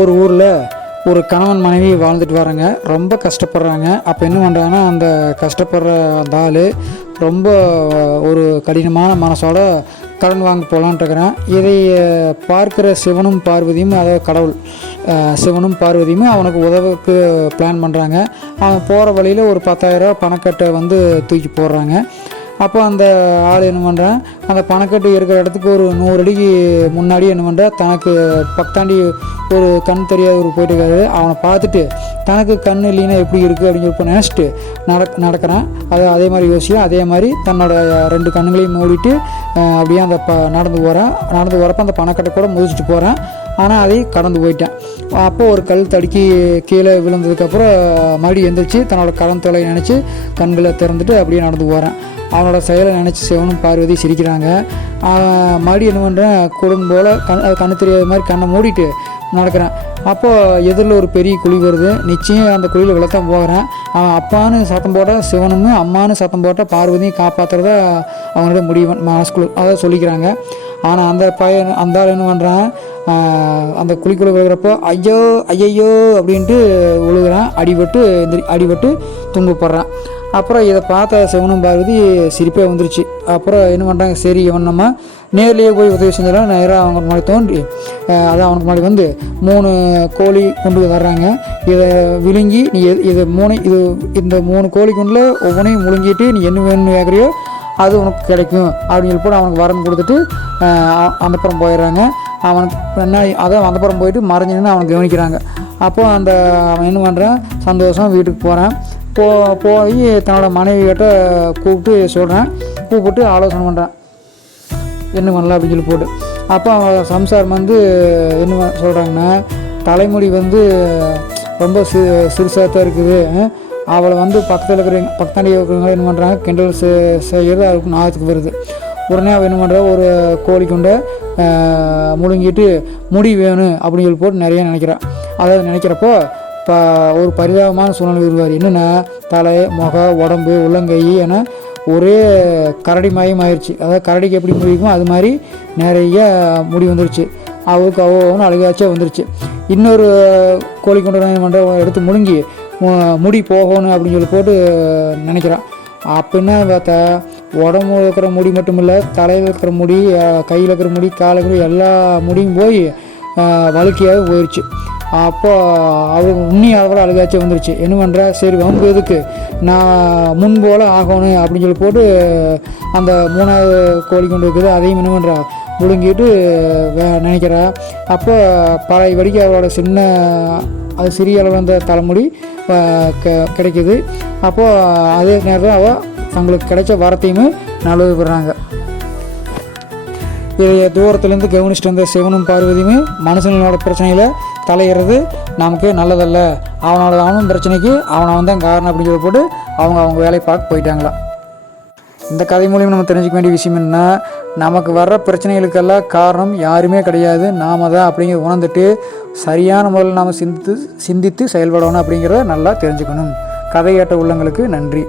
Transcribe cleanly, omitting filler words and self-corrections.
ஒரு ஊரில் ஒரு கணவன் மனைவி வாழ்ந்துட்டு வராங்க. ரொம்ப கஷ்டப்படுறாங்க. அப்போ என்ன பண்ணுறாங்கன்னா, அந்த கஷ்டப்படுற அந்த ஆள் ரொம்ப ஒரு கடினமான மனசோட கடன் வாங்க போகலான்ட்டு இருக்கிறான். இதை பார்க்குற சிவனும் பார்வதியும், அதாவது கடவுள் சிவனும் பார்வதியும் அவனுக்கு உதவுக்கு பிளான் பண்ணுறாங்க. அவன் போகிற வழியில் ஒரு 10,000 பணக்கட்டை வந்து தூக்கி போடுறாங்க. அப்போ அந்த ஆள் என்ன பண்ணுறான், அந்த பணக்கட்டு இருக்கிற இடத்துக்கு ஒரு 100 அடிக்கு முன்னாடி என்ன பண்ணுறா, தனக்கு பக்கத்தாண்டி ஒரு கண் தெரியாதவர் போயிட்டு இருக்காரு. அவனை பார்த்துட்டு தனக்கு கண் இல்லைன்னா எப்படி இருக்குது அப்படின்னு சொல்லி நினச்சிட்டு நடக்கிறான். அதே மாதிரி யோசிக்கும். அதே மாதிரி தன்னோட 2 கண்ணுகளையும் மூடிட்டு அப்படியே அந்த நடந்து வரப்போ அந்த பணக்கட்டை கூட முதிச்சிட்டு போகிறான். ஆனால் அதை கடந்து போயிட்டான். அப்போது ஒரு கல் தடுக்கி கீழே விழுந்ததுக்கப்புறம் மறுபடியும் எந்திரிச்சு தன்னோட கடன் தொலை நினச்சி கண்களை திறந்துட்டு அப்படியே நடந்து போகிறான். அவனோட செயலை நினச்சி சிவனும் பார்வதி சிரிக்கிறாங்க. மறுபடியும் என்ன பண்ணுறான், குடும்பம் போல் கண்ணு தெரியாத மாதிரி கண்ணை மூடிட்டு நடக்கிறான். அப்போது எதிரில் ஒரு பெரிய குழி வருது. நிச்சயம் அந்த குழியில் விழத்தான் போகிறான். அவன் அப்பான்னு சத்தம் போட்டால் சிவனும், அம்மானு சத்தம் போட்டால் பார்வதியும் காப்பாற்றுறத அவனோட முடிவு மனசுக்குள்ள அதை சொல்லிக்கிறாங்க. ஆனால் அந்த ஆள் என்ன பண்ணுறான், அந்த குழிக்குள்ளே விழுகிறப்போ ஐயோ அப்படின்ட்டு விழுகிறான். அடிபட்டு துன்பப்படுறான். அப்புறம் இதை பார்த்த சிவனும் பார்வதி சிரிப்பே வந்துருச்சு. அப்புறம் என்ன பண்ணுறாங்க, சரி இவன் நம்ம நேர்லேயே போய் உதவி செஞ்சாலும் நேராக அவங்க முன்னாடி தோன்றி அதான் அவனுக்கு முன்னாடி வந்து 3 கோழி கொண்டு வர்றாங்க. இதை விழுங்கி நீ இந்த 3 கோழி குண்டில் ஒவ்வொன்றையும் முழுங்கிட்டு நீ என்ன வேணும்னு கேட்குறியோ அது உனக்கு கிடைக்கும் அப்படின்னு சொல்லி போட்டு அவனுக்கு வரன்னு கொடுத்துட்டு அந்தப்புறம் போயிடுறாங்க. அவனுக்கு அதான் அந்தப்புறம் போயிட்டு மறைஞ்சின்னு அவனை கவனிக்கிறாங்க. அப்போது அவன் என்ன பண்ணுறான், சந்தோஷம் வீட்டுக்கு போகிறான். போய் தன்னோட மனைவிகிட்ட கூப்பிட்டு ஆலோசனை பண்ணுறான், என்ன பண்ணலாம் அப்படின்னு சொல்லி போட்டு. அப்போ அவன் சம்சாரம் வந்து என்ன சொல்கிறாங்கன்னா, தலைமுடி வந்து ரொம்ப சிறுசாக தான் இருக்குது. அவளை வந்து பக்கத்தாண்டி இருக்கிறவங்க என்ன பண்ணுறாங்க, கிண்டல் செய்கிறது அவருக்கு ஞாபகத்துக்கு வருது. உடனே அவள் என்ன பண்ணுறா, ஒரு கோழி கொண்டை முழுங்கிட்டு முடி வேணும் அப்படின்னு சொல்லி போட்டு நிறைய நினைக்கிறான். அதாவது நினைக்கிறப்போ ஒரு பரிதாபமான சூழ்நிலை வருவார். என்னென்னா, தலை, முகம், உடம்பு, உள்ளங்கை என ஒரே கரடி மயம் ஆயிடுச்சு. அதாவது கரடிக்கு எப்படி முடிக்குமோ அது மாதிரி நிறைய முடி வந்துருச்சு. அவளுக்கு அவ்வளோன்னு அழுகாச்சே வந்துருச்சு. இன்னொரு கோழி கொண்டு எடுத்து முழுங்கி முடி போகணும் அப்படின்னு சொல்லி போட்டு நினைக்கிறான். அப்படின்னா பார்த்தா உடம்புல இருக்கிற முடி மட்டும் இல்லை, தலையில் இருக்கிற முடி, கையில் இருக்கிற முடி, காலில் இருக்கிற எல்லா முடியும் போய் வழுக்கையாக போயிடுச்சு. அப்போ அவளுக்கு அவளை அழுகாச்சே வந்துருச்சு. என்ன பண்ணுறா, சரி வம்பு எதுக்கு, நான் முன்போல் ஆகணும் அப்படின்னு சொல்லி போட்டு அந்த 3வது கோழி கொண்டு இருக்குது அதையும் என்ன பண்ணுறா, முழுங்கிட்டு நினைக்கிறா. அப்போ பழைய வடிக்க அவளோட சிறிய அளவு அந்த தலைமுடி கிடைக்கிது. அப்போது அதே நேரத்தில் அவள் தங்களுக்கு கிடைச்ச வரத்தையுமே நல்லது பெறாங்க. இதை தூரத்துலேருந்து கவனிச்சுட்டு வந்த சிவனும் பார்வதியுமே மனுஷனோட பிரச்சனையில் தலையிறது நமக்கு நல்லதல்ல, அவனும் பிரச்சனைக்கு அவன் தான் காரணம் அப்படின்னு சொல்லி போட்டு அவங்க வேலையை பார்க்க போயிட்டாங்களாம். இந்த கதை மூலியம் நம்ம தெரிஞ்சுக்க வேண்டிய விஷயம் என்ன, நமக்கு வர்ற பிரச்சனைகளுக்கெல்லாம் காரணம் யாருமே கிடையாது, நாம தான் அப்படிங்கிற உணர்ந்துட்டு சரியான முறையில் நாம் சிந்தித்து செயல்படணும் அப்படிங்கிறத நல்லா தெரிஞ்சுக்கணும். கதை கேட்ட உள்ளங்களுக்கு நன்றி.